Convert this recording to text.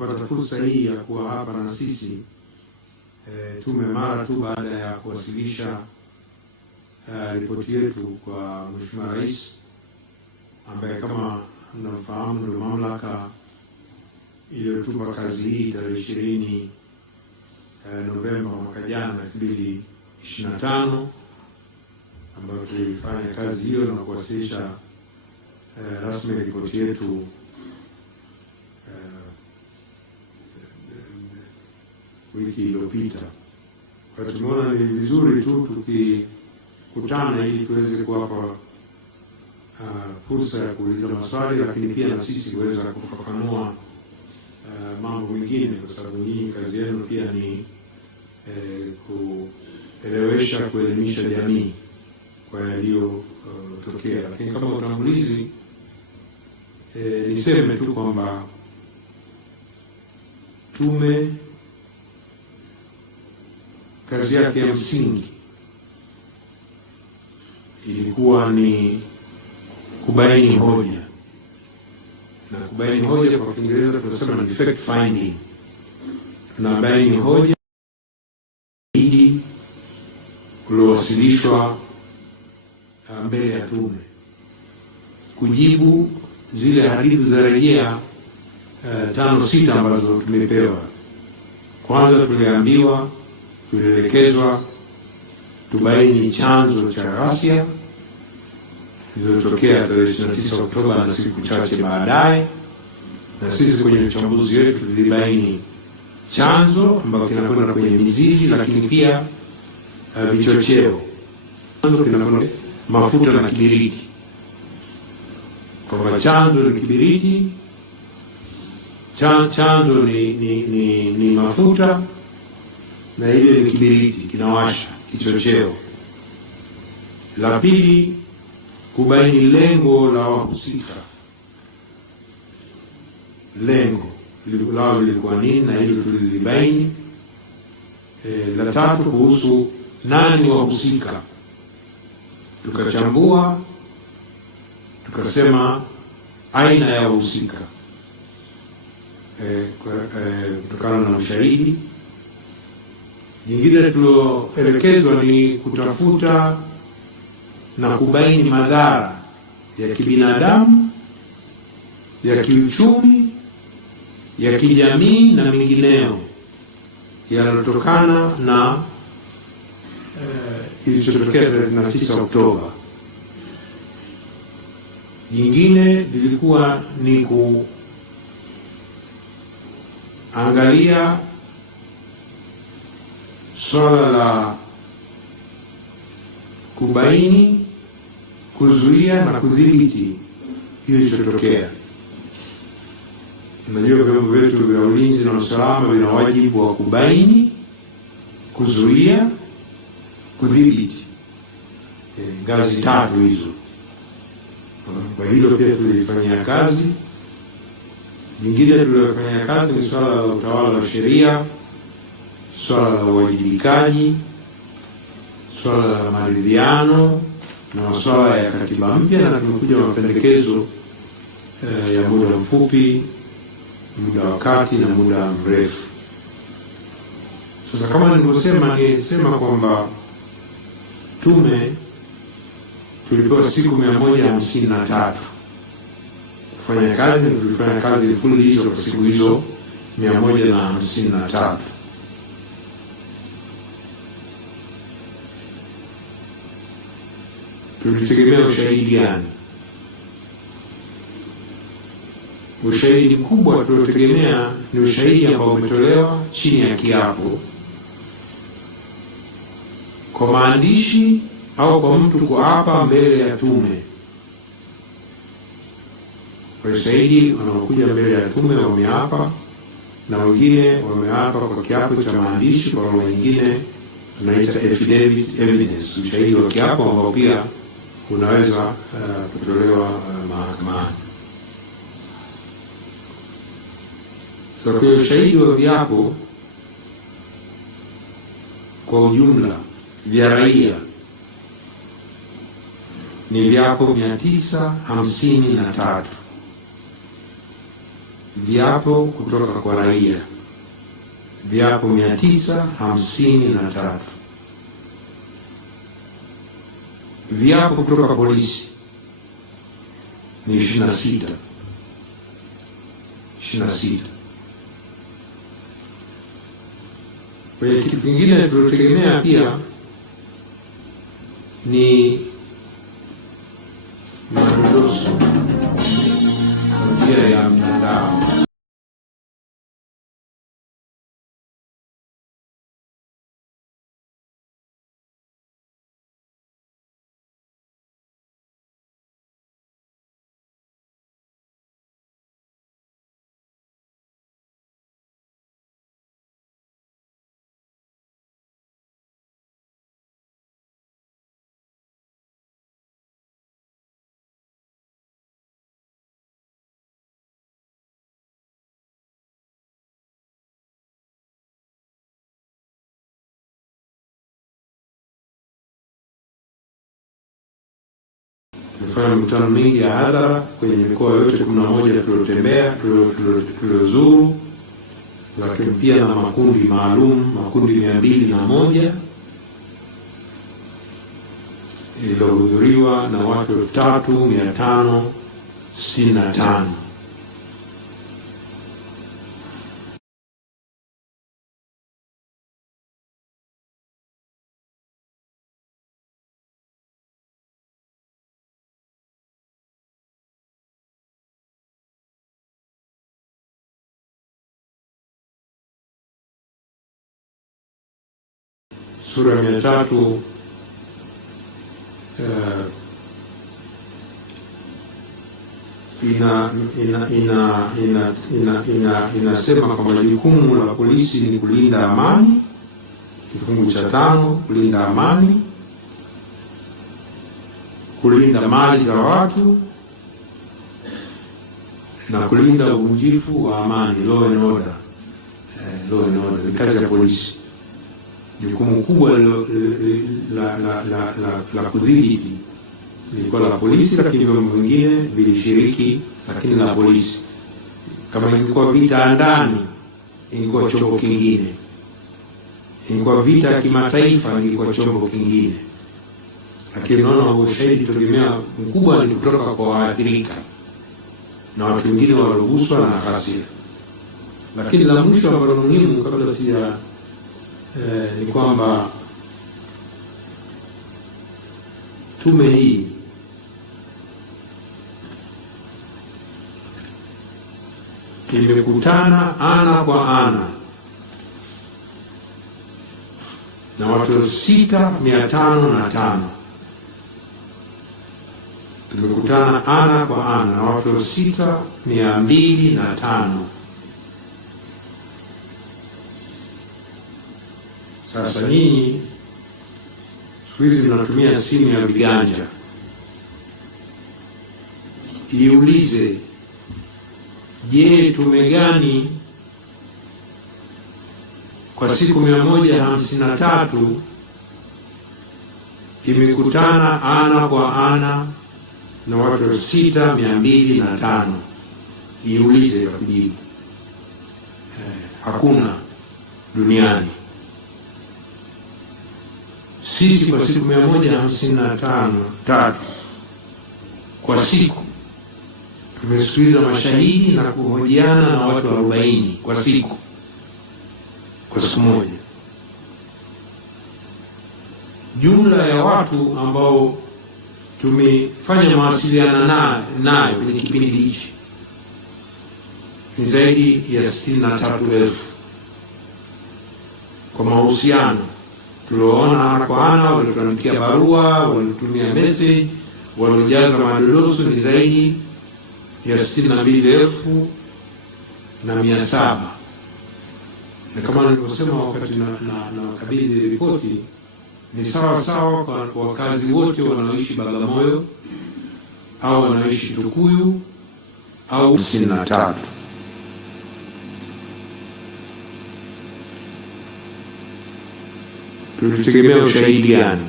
kupata fursa hii ya kuwa hapa na sisi tume mara tu baada ya kuwasilisha ripoti yetu kwa Mheshimiwa Rais, ambaye kama mnafahamu ndio mamlaka iliyotupa kazi hii tarehe 20 Novemba mwaka jana 2025, ambayo tulifanya kazi hiyo na kuwasilisha rasmi ripoti yetu wiki iliyopita. Kwa hiyo tumeona ni vizuri tu tukikutana ili tuweze kuwapa fursa ya kuuliza maswali, lakini pia na sisi kuweza kufafanua mambo mengine, kwa sababu nyinyi kazi yenu pia ni kuelewesha, kuelimisha jamii kwa yaliyotokea. Lakini kama utangulizi niseme tu kwamba tume kazi yake ya msingi ilikuwa ni kubaini hoja, na kubaini hoja kwa Kiingereza tunasema ni fact finding. Tunabaini hoja ili kuwasilishwa mbele ya tume, kujibu zile hadithi za rejea 5-6 ambazo tumepewa. Kwanza tulielekezwa tubaini chanzo cha ghasia zilizotokea tarehe 29 Oktoba na siku chache baadaye, na sisi kwenye uchambuzi wetu tulibaini chanzo ambacho kinakwenda kwenye mizizi, lakini pia vichocheo. Chanzo kinakwenda mafuta na kibiriti, kwamba chanzo ni kibiriti, chanzo ni mafuta na ile ni kibiriti kinawasha, kichocheo. La pili, kubaini lengo la wahusika, lengo lao lilikuwa nini, na hilo tulilibaini. La tatu, kuhusu nani wahusika, tukachambua tukasema aina ya wahusika kutokana na ushahidi. Jingine tulioelekezwa ni kutafuta na kubaini madhara ya kibinadamu, ya kiuchumi, ya kijamii na mengineyo yanayotokana na ilichotokea tarehe 29 Oktoba. Jingine lilikuwa ni kuangalia swala la kubaini, kuzuia na kudhibiti kilichotokea. Unajua, vyombo vyetu vya ulinzi na usalama vina wajibu wa kubaini, kuzuia, kudhibiti, ngazi 3 hizo. Kwa hilo pia tulifanyia kazi. Jingine tulifanyia kazi ni swala la utawala wa sheria, swala la uwajibikaji, swala la maridhiano na masuala ya katiba mpya, na tumekuja mapendekezo ya muda mfupi, muda wa kati na muda mrefu. Sasa kama nilivyosema, nisema kwamba tume tulipewa siku 153 kufanya kazi, na tulifanya kazi mfululizo kwa siku hizo 153. Tulitegemea ushahidi gani? Ushahidi mkubwa tuliotegemea ni ushahidi ambao umetolewa chini ya kiapo, kwa maandishi au kwa mtu kuapa mbele ya tume. Kwa ushahidi wanaokuja mbele ya tume wameapa, na wengine wameapa kwa kiapo cha maandishi, kwa wengine tunaita affidavit evidence, ushahidi wa kiapo ambao pia unaweza kutolewa mahakamani. Kwa ushahidi wa viapo kwa ujumla vya raia ni viapo 953. viapo kutoka kwa raia, viapo 953. Viapo kutoka polisi ni 26. Kwenye kitu kingine tulotegemea pia ni madodoso kwa njia ya mtandao. Tumefanya mikutano mingi ya hadhara kwenye mikoa yote 11 tuliozuru, lakini pia na makundi maalum, makundi 201 iliyohudhuriwa na watu 3565. Sura ya 300 inasema kwamba jukumu la polisi ni kulinda amani. Kifungu cha 5, kulinda amani, kulinda mali za watu na kulinda uvunjifu wa amani, law and order. Ni kazi ya polisi. Jukumu kubwa la kudhibiti lilikuwa la polisi, lakini vyombo vingine vilishiriki, lakini la polisi. Kama ingekuwa vita ndani, ingekuwa chombo kingine. Ingekuwa vita ya kimataifa, ingekuwa chombo kingine. Lakini naona ushahidi tegemea mkubwa ni kutoka kwa waathirika na watu wengine walioguswa na ghasia. Lakini la mwisho ambalo muhimu kabla sija ni kwamba tume hii imekutana ana kwa ana na watu 6505. Tumekutana ana kwa ana na watu 6205. Sasa nyinyi siku hizi mnatumia simu ya viganja, iulize, je, tume gani kwa siku 153 imekutana ana kwa ana na watu 6205? Iulize kwa kujibu. Hakuna duniani. Sisi kwa siku 153 kwa siku tumesikiliza mashahidi na kuhojiana na watu 40 kwa siku, kwa siku moja. Jumla ya watu ambao tumefanya mawasiliano nayo kwenye kipindi hichi ni zaidi ya 63,000 kwa mahusiano. Tulioona ana kwa ana, walituandikia barua, walitumia message, waliojaza madodoso ni zaidi ya 62,700. Na kama nilivyosema wakati na kabidhi ripoti, ni sawa sawa kwa wakazi wote wanaoishi Bagamoyo au wanaoishi Tukuyu au 53. Tulitegemea ushahidi gani?